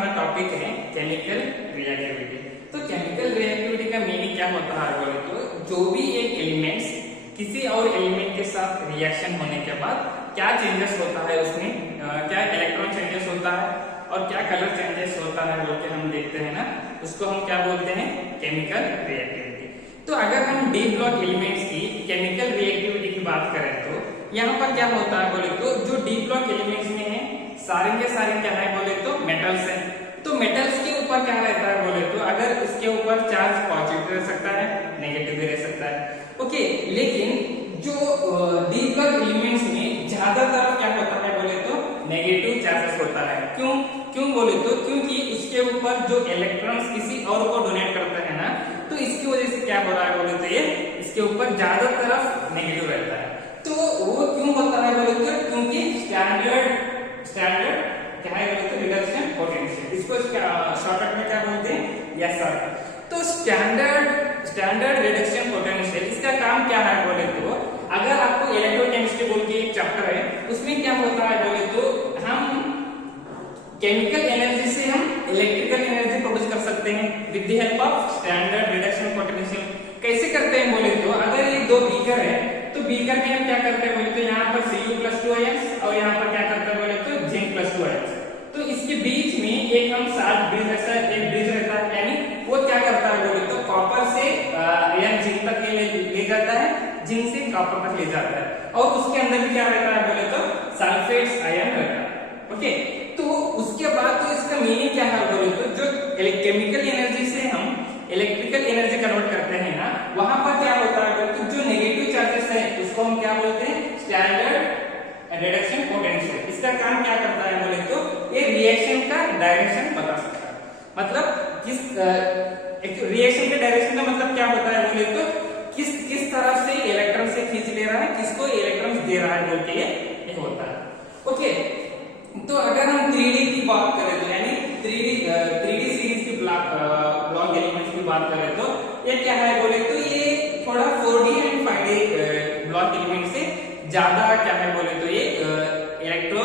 हमारा टॉपिक है chemical reactivity. तो केमिकल रिएक्टिविटी का मीनिंग क्या होता है बोले तो जो भी एक एलिमेंट्स किसी और एलिमेंट के साथ रिएक्शन होने के बाद क्या चेंजेस होता है उसमें, क्या इलेक्ट्रॉन चेंजेस होता है और क्या कलर चेंजेस होता है बोल के हम देखते हैं ना, उसको हम क्या बोलते हैं, केमिकल रिएक्टिविटी। तो अगर हम डी ब्लॉक एलिमेंट्स की केमिकल रिएक्टिविटी की बात करें तो यहाँ पर क्या होता है बोले तो जो डी ब्लॉक एलिमेंट्स में है सारे के सारे क्या है बोले तो मेटल्स हैं। तो मेटल्स के ऊपर क्या रहता है बोले तो अगर इसके ऊपर चार्ज पॉजिटिव रह सकता है, नेगेटिव भी रह सकता है, ओके। लेकिन जो डी ब्लॉक एलिमेंट्स में ज्यादातर क्या होता है बोले तो नेगेटिव चार्जेस होता है। क्यों बोले तो क्योंकि उसके ऊपर जो इलेक्ट्रॉन्स किसी और को डोनेट करते हैं ना, तो इसकी वजह से क्या हो रहा है बोले तो ये इसके ऊपर ज्यादा तरफ नेगेटिव रहता है। तो वो क्यों होता है बोले तो क्योंकि स्टैंडर्ड क्या है बोले तो रिडक्शन पोटेंशियल, इसको शॉर्टकट में क्या बोलते हैं, एसआर। तो स्टैंडर्ड रिडक्शन पोटेंशियल इसका काम क्या है बोले तो अगर आपको इलेक्ट्रोकेमिस्ट्री बोल के एक चैप्टर है उसमें क्या होता है बोले तो हम केमिकल एनर्जी से हम इलेक्ट्रिकल एनर्जी प्रोड्यूस कर सकते हैं with the help of standard reduction potential. कैसे करते हैं बोले तो अगर ये दो बीकर है तो बीकर में हम क्या करते हैं बोले तो यहाँ पर Cu+2 आयंस और यहाँ पर क्या करते हैं बोले तो Zn+2 आयंस। तो इसके बीच में एक हम साल्ट ब्रिज रहता है, एक ब्रिज रहता है, यानी वो क्या करता है बोले तो कॉपर से आयन जिंक तक ले जाता है, जिंक से कॉपर तक ले जाता है, और उसके अंदर भी क्या रहता है बोले तो सल्फेट्स आयन रहता है, ओके। तो उसके बाद तो इसका मीनिंग क्या है बोले तो जो केमिकल एनर्जी से हम इलेक्ट्रिकल एनर्जी कन्वर्ट करते हैं ना, वहां पर क्या होता है बोले तो जो नेगेटिव चार्जेस है उसको हम क्या बोलते हैं, स्टैंडर्ड रिडक्शन पोटेंशियल। इसका काम क्या करता है बोले तो ये रिएक्शन का डायरेक्शन बता सकता है। मतलब किस रिएक्शन के डायरेक्शन का मतलब क्या होता है बोले तो किस तरफ से इलेक्ट्रॉन से खींच ले रहा है, किसको इलेक्ट्रॉन दे रहा है बोल के ये होता है, ओके। तो अगर हम 3D की बात करें तो यानी 3D सीरीज की ब्लॉक एलिमेंट्स की बात करें तो ये क्या है बोले तो ये थोड़ा 4D and 5D block element से ज्यादा क्या है बोले तो ये इलेक्ट्रो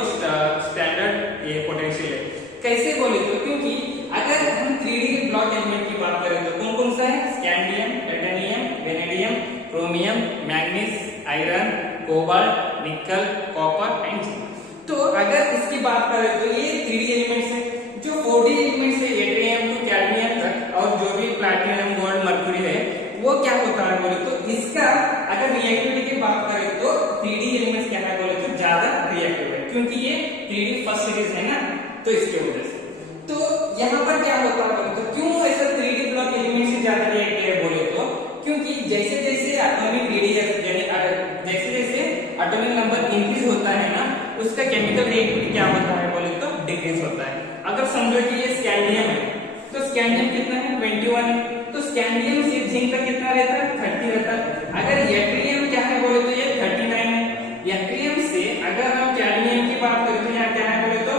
स्टैंडर्ड ये पोटेंशियल है। कैसे बोले तो क्योंकि अगर हम 3D ब्लॉक एलिमेंट की बात करें तो कौन कौन सा है, scandium, titanium, vanadium, chromium, manganese, iron, cobalt, निकल, कॉपर एंड जिंक। तो अगर इसकी बात करें तो ये 3D एलिमेंट्स है। जो 4D एलिमेंट्स है एट्रियम टू कैडमियम तक और जो भी प्लैटिनम, गोल्ड, मर्क्यूरी है वो क्या होता है बोले तो इसका अगर रिएक्टिविटी की बात करें तो 3D एलिमेंट्स क्या है बोले तो ज्यादा रिएक्टिव है क्योंकि ये 3D फर्स्ट सीरीज है ना, तो इसके वजह से। तो यहाँ पर क्या होता है बोले तो क्यों ऐसा 3D ब्लॉक एलिमेंट से ज्यादा रिएक्टिव है बोले तो क्योंकि जैसे जैसे एटॉमिक रेडियस यानी जैसे जैसे एटॉमिक नंबर इंक्रीज होता है ना, उसका केमिकल रिएक्टिविटी क्या होता है बोले तो डिक्रीज होता है। अगर समझो कि ये स्कैंडियम है तो स्कैंडियम कितना है, 21 है, तो स्कैंडियम से जिंक का कितना रहता है, 30 रहता है। अगर यट्रियम क्या है बोले तो ये 39 है। यट्रियम से अगर हम कैडमियम की बात करें तो यहाँ क्या है बोले तो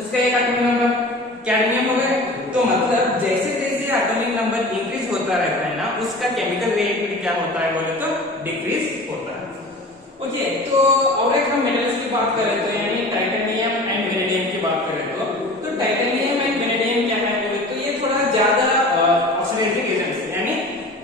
उसका एक एटॉमिक नंबर कैडमियम हो गया। तो मतलब जैसे जैसे एटॉमिक नंबर इंक्रीज होता रहता है ना, उसका केमिकल रिएक्टिविटी क्या होता है बोले तो डिक्रीज होता है, ओके। तो और एक हम मेटल्स की बात करें तो यानी टाइटेनियम एंड वेनेडियम की बात करें तो टाइटेनियम एंड वेनेडियम क्या है बोले तो ये थोड़ा ज्यादा ऑक्सीडाइजिंग एजेंट्स है। यानी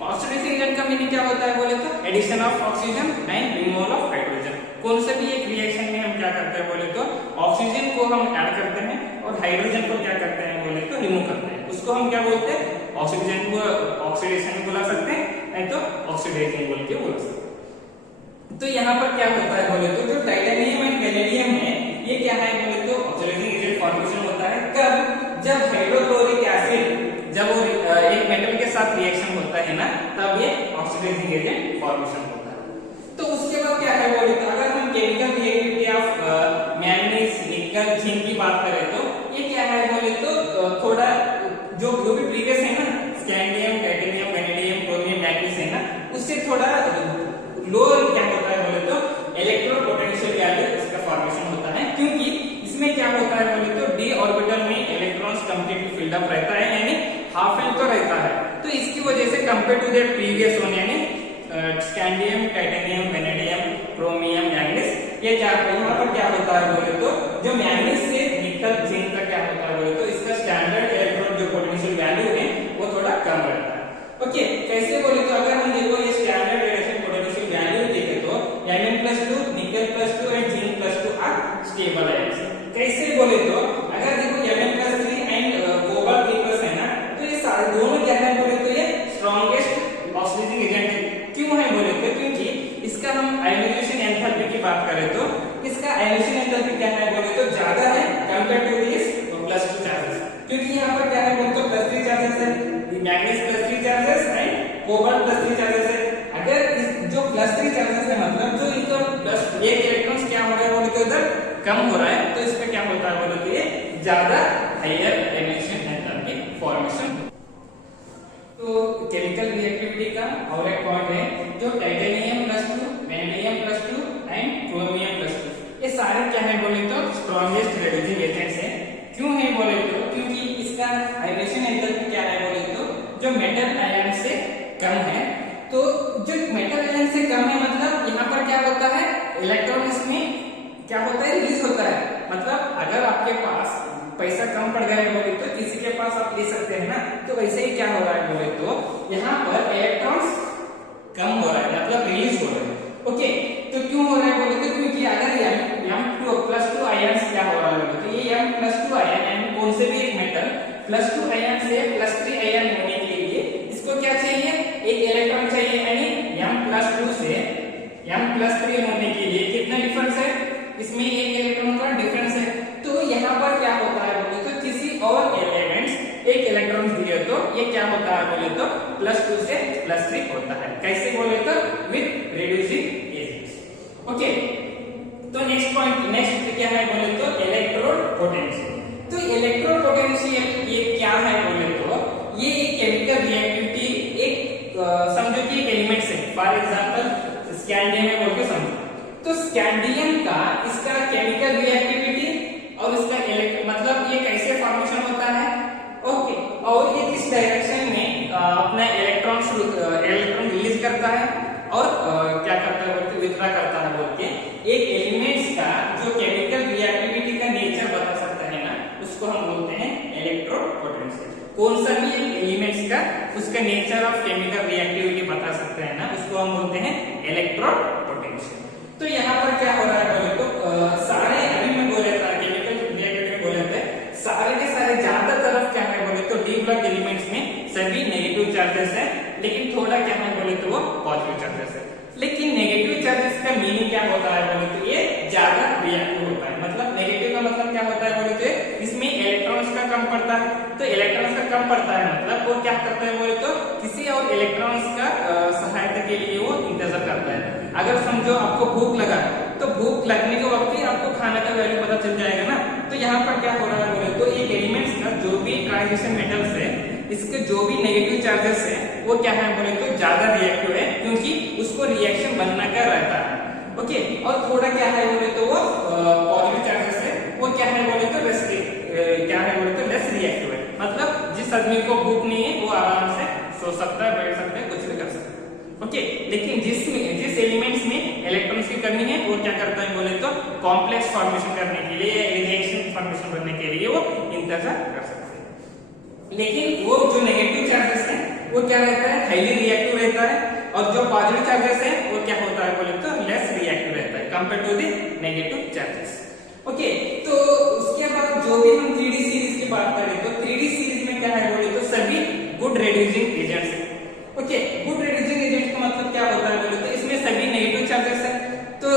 ऑक्सीडाइजिंग एजेंट का मीनिंग क्या होता है बोले तो addition of oxygen and removal of hydrogen. कौन सा भी एक रिएक्शन में हम क्या करते हैं बोले तो ऑक्सीजन को हम ऐड करते हैं और हाइड्रोजन को क्या करते हैं बोले तो रिमूव करते हैं, उसको हम क्या बोलते हैं, ऑक्सीजन को ऑक्सीडेशन बोला सकते हैं, नहीं तो ऑक्सीडाइजिंग बोल के बोल सकते हैं। तो यहाँ पर क्या होता है बोले तो जो टाइटेनियम एंड वेनेडियम है ये क्या है बोले तो ऑक्सीडाइजिंग एजेंट फॉर्मेशन होता है कब, जब हाइड्रोक्लोरिक एसिड जब वो एक मेटल के साथ रिएक्शन होता है ना, तब ये ऑक्सीडाइजिंग एजेंट फॉर्मेशन होता है। तो उसके बाद क्या है बोले तो अगर हम केमिकल रिएक्टिविटी ऑफ मैग्नीज, निकल, जिंक की बात करें तो ये क्या है बोले तो थोड़ा जो भी प्रीवियस है ना, scandium, titanium, vanadium, chromium, manganese है ना, उससे थोड़ा लोअर क्या होता है बोले तो इलेक्ट्रो पोटेंशियल वैल्यू इसका फॉर्मेशन होता है क्योंकि इसमें क्या होता है बोले तो डी ऑर्बिटल में इलेक्ट्रॉन्स कंप्लीटली फिल्ड अप रहता है, यानी हाफ एल तो रहता है। तो इसकी वजह से compare to that previous one यानी scandium, titanium, vanadium, chromium, manganese, ये यहाँ पर क्या होता है बोले तो जो मैग्नीज से निकल, जिंक का क्या होता है बोले तो इसका स्टैंडर्ड क्योंकि यहाँ पर क्या है बोले तो प्लस 3 चार्जेस है, manganese plus 3 charges and cobalt plus 3 charges है। अगर इस जो प्लस 3 चार्जेस है मतलब जो इनका प्लस एक इलेक्ट्रॉन्स क्या हो रहा है बोले तो इधर कम हो रहा है, तो इसमें क्या होता है बोले तो ये ज्यादा हायर डायमेंशन मेटल की फॉर्मेशन। तो केमिकल रिएक्टिविटी का और एक पॉइंट है जो टाइटेनियम +2, वैनेडियम +2 एंड क्रोमियम +2, ये सारे क्या है बोले तो स्ट्रॉन्गेस्ट रेड्यूसिंग एजेंट्स हैं। क्यों है बोले तो क्योंकि इसका हाइड्रेशन एंथैल्पी क्या है बोले तो जो मेटल आयन से कम है। तो जो मेटल आयन से कम है मतलब यहाँ पर क्या होता है इलेक्ट्रॉन इसमें क्या होता है रिलीज होता है। मतलब अगर आपके पास पैसा कम पड़ गया है बोले तो किसी के पास आप ले सकते हैं ना, तो वैसे ही क्या हो रहा है बोले तो यहाँ पर इलेक्ट्रॉन्स कम हो रहा है मतलब रिलीज हो रहा है। ओके, तो क्यों हो रहा है बोले तो क्योंकि अगर M2+2 आयन्स क्या हो रहा है बोले तो ये M+2 आयन यानी कौन से भी एक मेटल +2 आयन से +3 आयन होने के लिए इसको क्या चाहिए एक इलेक्ट्रॉन चाहिए, यानी M+2 से M+3 होने के लिए कितना डिफरेंस है इसमें एक इलेक्ट्रॉन का डिफरेंस है। तो यहाँ पर क्या होता है बोले तो किसी और एलिमेंट्स एक इलेक्ट्रॉन दिए तो ये क्या होता है बोले तो +2 से +3 होता है। कैसे बोले तो विद रिड्यूसिंग एजेंट्स। ओके, तो नेक्स्ट क्या है बोले तो इलेक्ट्रोड पोटेंशियल। तो इलेक्ट्रोड पोटेंशियल ये क्या है बोले तो ये एक केमिकल रिएक्टिविटी एक समझो कि एक एलिमेंट से फॉर एग्जांपल स्कैंडियम बोल के समझो, तो स्कैंडियम का इसका केमिकल रिएक्टिविटी और इसका मतलब ये कैसे फॉर्मेशन होता है। ओके, और ये किस डायरेक्शन में अपना इलेक्ट्रॉन रिलीज करता है और क्या करता है बोलते विथड्रॉ करता है बोल के एक एलिमेंट्स का जो केमिकल रिएक्टिविटी का नेचर बता सकता है ना, उसको हम बोलते हैं इलेक्ट्रोड पोटेंशियल। कौन सा भी एलिमेंट्स का उसका नेचर ऑफ केमिकल रिएक्टिविटी बता सकते हैं ना, उसको हम बोलते हैं इलेक्ट्रोड पोटेंशियल। तो यहाँ पर क्या हो रहा है बोले तो सारे अभी मैं बोल रहा था केमिकल रिएक्टिविटी बोल रहे थे सारे के सारे ज्यादा तरफ क्या है बोले तो डी ब्लॉक एलिमेंट्स में सभी नेगेटिव चार्जेस है, लेकिन थोड़ा क्या है बोले तो वो पॉजिटिव चार्जेस है। लेकिन नेगेटिव चार्जेस का मीनिंग क्या होता है बोले तो ये ज्यादा रिएक्टिव होता है। मतलब नेगेटिव का मतलब क्या होता है बोले तो इसमें इलेक्ट्रॉन्स का कम पड़ता है, तो इलेक्ट्रॉन्स का कम पड़ता है मतलब वो क्या करता है बोले तो किसी और इलेक्ट्रॉन्स का सहायता के लिए वो इंतजार करता है। अगर समझो आपको भूख लगा तो भूख लगने के वक्त ही आपको खाने का वैल्यू पता चल जाएगा ना। तो यहाँ पर क्या हो रहा है बोले तो एक एलिमेंट्स का जो भी ट्रांजिशन मेटल्स है इसके जो भी नेगेटिव चार्जेस है वो क्या है बोले तो ज्यादा रिएक्टिव है, क्योंकि उसको रिएक्शन बनना का रहता है। ओके, और थोड़ा क्या है बोले तो वो पॉजिटिव चार्जेस है वो क्या है बोले तो लेस रिएक्टिव है। मतलब जिस आदमी को भूख नहीं है वो आराम से सो सकता है, बैठ सकता है, कुछ भी कर सकता है। ओके, लेकिन जिस एलिमेंट्स में इलेक्ट्रॉन्स की कमी है वो क्या करता है बोले तो कॉम्प्लेक्स फॉर्मेशन करने के लिए रिएक्शन फॉर्मेशन करने के लिए वो इंतजार कर सकते हैं। लेकिन वो जो नेगेटिव चार्जेस है वो क्या रहता है हाईली रिएक्टिव रहता है, और जो पॉजिटिव चार्जेस है वो क्या होता है बोले तो लेस रिएक्टिव रहता है compare to the negative charges. Okay, तो उसके बाद जो भी हम 3D सीरीज की बात करें तो 3D सीरीज में क्या है बोले तो सभी गुड रिड्यूसिंग एजेंट्स है। ओके, गुड रिड्यूसिंग एजेंट का मतलब क्या होता है बोले तो इसमें सभी नेगेटिव चार्जेस है। तो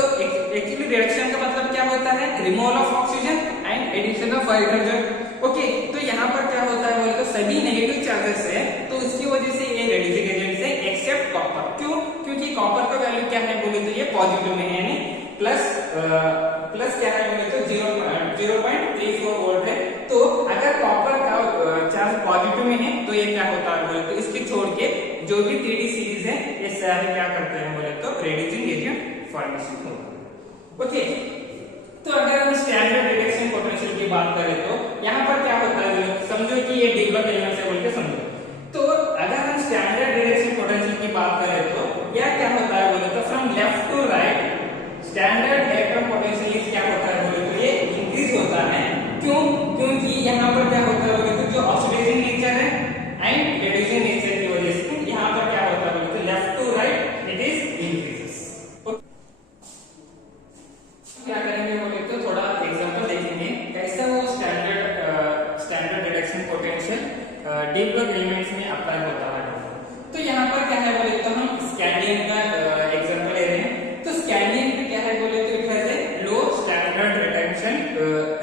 एक्चुअली रिडक्शन का मतलब क्या होता है removal of oxygen and addition of hydrogen. Okay, तो यहाँ पर क्या होता है बोले तो सभी नेगेटिव चार्जेस है, तो उसकी वजह से ये रिड्यूसिंग एजेंट है एक्सेप्ट कॉपर। क्यों? क्योंकि कॉपर का वैल्यू क्या है बोले तो ये पॉजिटिव में है, यानी प्लस क्या है बोले तो 0.34 वोल्ट है। तो अगर कॉपर का चार्ज पॉजिटिव में है तो ये क्या होता है बोले तो इसके छोड़ के जो भी 3D सीरीज है ये सारे क्या करते हैं बोले तो रिड्यूसिंग एजेंट फॉर्मेशन होगा। ओके, तो अगर हम स्टैंडर्ड रिडक्शन पोटेंशियल की बात करें तो यहाँ पर क्या होता है समझो कि ये डी ब्लॉक एलिमेंट है बोल के समझो। तो अगर हम स्टैंडर्ड रिडक्शन पोटेंशियल की बात करें तो यह क्या होता है बोले तो from left to right standard electron potential क्या होता है बोले तो ये इंक्रीज होता है। क्यों? क्योंकि यहाँ पर क्या होता है बोले तो जो ऑक्सीडाइजिंग नेचर है एंड रिड्यूसिंग नेचर की वजह से यहाँ पर क्या होता है बोले तो left to right it is increases. क्या करेंगे बोले तो थोड़ा एग्जांपल देखेंगे कैसे वो standard reduction potential D block elements में अप्लाई होता है। तो यहाँ पर क्या है बोले तो हम स्कैंडियम का एग्जांपल ले रहे हैं। तो स्कैंडियम का क्या है बोले तो it has a low standard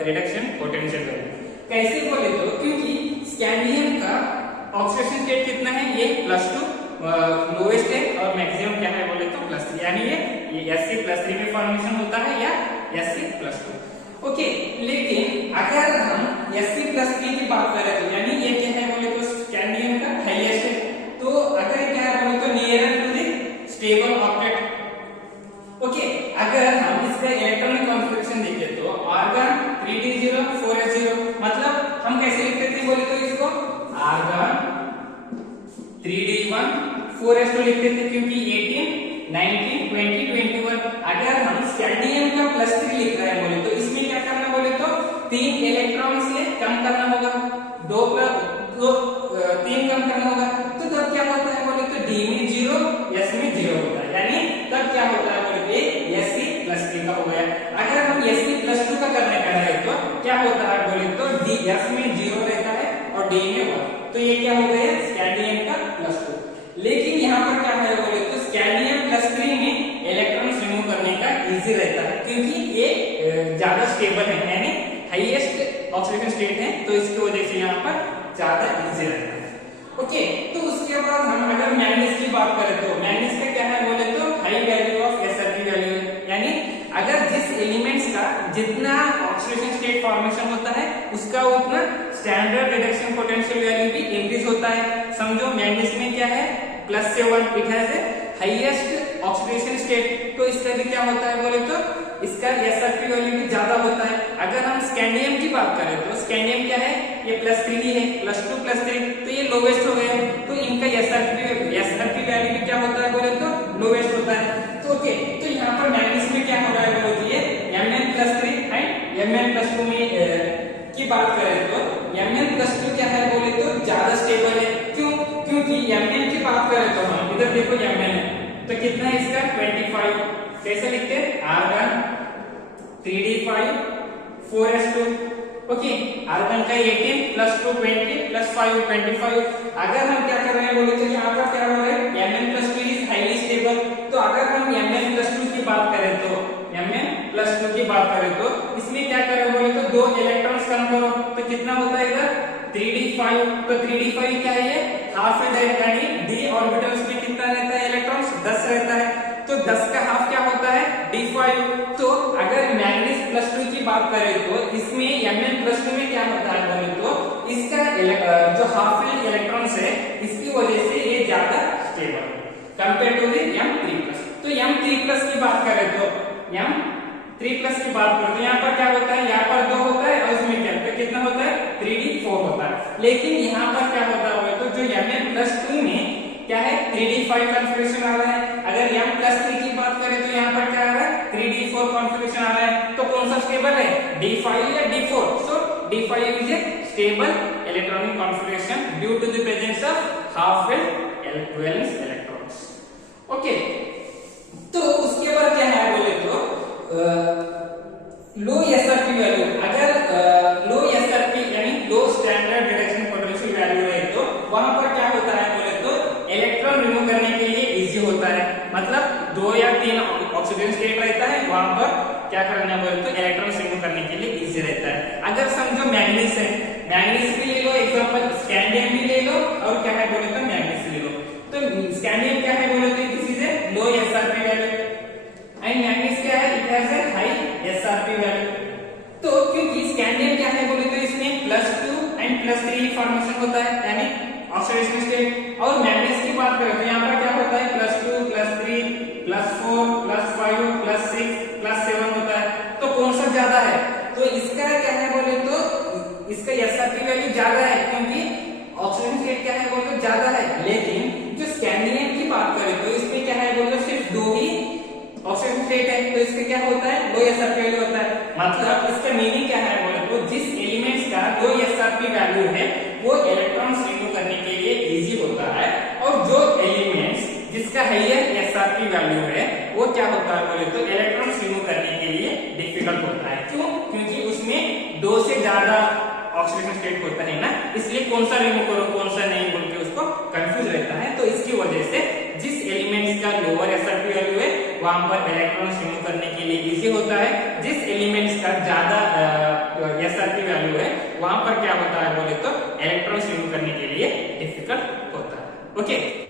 reduction potential value. कैसे बोले तो क्योंकि ऑक्सीडेशन स्टेट कितना है, ये +2 लोएस्ट है और मैक्सिमम क्या है बोले तो +3, यानी ये Sc+3 में फॉर्मेशन होता है या Sc+2। ओके, लेकिन अगर हम Sc+3 की बात करें तो यानी ये क्या है बोले तो स्कैंडियम का हाईएस्ट है, तो अगर क्या है बोले तो near to the stable octet. Okay, अगर हम इसका इलेक्ट्रॉनिक कॉन्फ़िगरेशन देखें तो आर्गन 3d0 4s0, मतलब हम कैसे लिखते थे बोले तो इसको आर्गन 3d1 4s2 लिखते थे, क्योंकि 18 19 20 21। अगर हम स्कैंडियम का +3 लिख रहे हैं बोले तो इसमें क्या करना बोले तो 3 इलेक्ट्रॉन से कम करना होगा, 3 कम करना होगा, तो तब क्या होता है बोले तो d में 0 s में 0 होता है, यानी तब क्या होता है बोले तो Sc+3 का हो गया। अगर हम Sc+2 का करने का है तो क्या होता है बोले तो d s में 0 रहता है और d में 1, तो ये क्या हो गया स्कैंडियम का +2। लेकिन यहाँ पर क्या है बोले तो स्कैंडियम +3 में इलेक्ट्रॉन्स रिमूव करने का इजी रहता है, क्योंकि ये ज्यादा स्टेबल है, यानी हाईएस्ट ऑक्सीडेशन स्टेट है, तो इसकी वजह से यहाँ पर ज्यादा इजी रहता है। ओके, तो उसके बाद हम अगर मैंगनीज की बात करें तो मैंगनीज का क्या है बोले तो high value of SrP value, यानी अगर जिस एलिमेंट्स का जितना ऑक्सीडेशन स्टेट फॉर्मेशन होता है उसका उतना स्टैंडर्ड रिडक्शन पोटेंशियल वैल्यू भी इंक्रीज होता है। समझो मैंगनीज में क्या है +7, it has a highest oxidation state, तो इसका भी क्या होता है बोले तो इसका SrP वैल्यू भी ज्यादा होता है। अगर हम स्कैंडियम की बात करें तो स्कैंडियम क्या है, ये +3 ही है, +2 +3, तो ये लोवेस्ट हो गया, तो इनका SrP वैल्यू भी क्या होता है बोले तो लोवेस्ट होता है। तो ओके, तो यहाँ पर मैंगनीज में क्या हो रहा है बोले तो ये Mn+3 एंड Mn+2 में की बात करें तो Mn+2 क्या है बोले तो ज्यादा स्टेबल है। क्यों? क्योंकि Mn की बात करें तो हम इधर देखो Mn है तो कितना है इसका 25, कैसे लिखते हैं argon 3d5 4s2। Okay, argon का 18 +2 20 +5 25। अगर हम क्या कर रहे हैं बोले तो यहाँ पर क्या हो रहा है Mn+2 इज हाईली स्टेबल, तो अगर हम Mn+2 की बात करें तो इसमें क्या करें बोले तो 2 इलेक्ट्रॉन्स कम करो तो कितना होता है इधर 3d5, तो 3d5 क्या है हाफ है, यानी d ऑर्बिटल्स में कितना रहता है इलेक्ट्रॉन्स 10 रहता है, तो 10 का हाफ क्या होता है d5। तो अगर मैंगनीज +2 की बात करें तो इसमें Mn+2 में क्या होता है बोले तो इसका जो हाफ फील्ड इलेक्ट्रॉन्स है इसकी वजह से ये ज्यादा stable compare to the M3+। तो M3+ की बात करें तो M3+ की बात करें तो यहाँ पर क्या होता है, यहाँ पर 2 होता है और उसमें क्या तो कितना होता है 3d4 होता है। लेकिन यहाँ पर क्या होता है तो जो Mn+2 में क्या है 3d5 कॉन्फ़िगरेशन आ रहा है, अगर M+3 की बात करें तो यहाँ पर क्या आ रहा है 3d4 कॉन्फ़िगरेशन आ रहा है, तो कौन सा स्टेबल है d5 या d4? So d5 is a stable electronic configuration due to the presence of half field valence electrons. Okay, तो उसके बाद क्या है बोले तो लो SrP वैल्यू, अगर लो SrP यानी लो स्टैंडर्ड रिडक्शन पोटेंशियल वैल्यू है तो वहां पर क्या होता है बोले तो इलेक्ट्रॉन रिमूव करने के लिए इजी होता है, मतलब 2 या 3 ऑक्सीजन स्टेट रहता है वहां पर क्या करना बोले तो इलेक्ट्रॉन रिमूव करने के लिए इजी रहता है। अगर समझो मैंगनीज है, मैंगनीज भी ले लो एग्जांपल, स्कैंडियम भी ले लो और क्या है बोले तो मैंगनीज ले लो, तो स्कैंडियम क्या है बोले तो this is a low SrP value and manganese क्या है it has a high SrP value. तो क्योंकि स्कैंडियम क्या है बोले तो इसमें +2 एंड +3 फॉर्मेशन होता है यानी ऑक्सीडेशन स्टेट, और मैंगनीज की बात करें तो यहाँ पर क्या होता है +2 +3 +4 +5 +6 +7 होता है, तो कौन सा ज्यादा है? तो इसका क्या है बोले तो इसका SrP वैल्यू ज्यादा है क्योंकि ऑक्सीजन स्टेट क्या है बोले तो ज्यादा है। लेकिन जो स्कैंडियम की बात करें तो इसमें क्या है बोले तो सिर्फ 2 ही ऑक्सीजन स्टेट है, तो इसका क्या होता है लो SrP वैल्यू होता है। मतलब इसका मीनिंग क्या है बोले तो जिस एलिमेंट्स का लो SrP वैल्यू है वो इलेक्ट्रॉन्स रिमूव करने के लिए इजी होता है, और जो एलिमेंट्स जिसका हायर SrP वैल्यू है वो क्या होता है बोले तो इलेक्ट्रॉन्स रिमूव करने के लिए डिफिकल्ट होता है। क्यों? क्योंकि उसमें 2 से ज्यादा ऑक्सीडेशन स्टेट होता है ना, इसलिए कौन सा रिमूव करो कौन सा नहीं बोल के उसको कंफ्यूज रहता है। तो इसकी वजह से जिस एलिमेंट्स का लोअर SrP वैल्यू है वहां पर इलेक्ट्रॉन्स रिमूव करने के लिए इजी होता है, जिस एलिमेंट्स का ज्यादा SrP वैल्यू है वहां पर क्या होता है बोले तो इलेक्ट्रॉन स्विम करने के लिए डिफिकल्ट होता है। ओके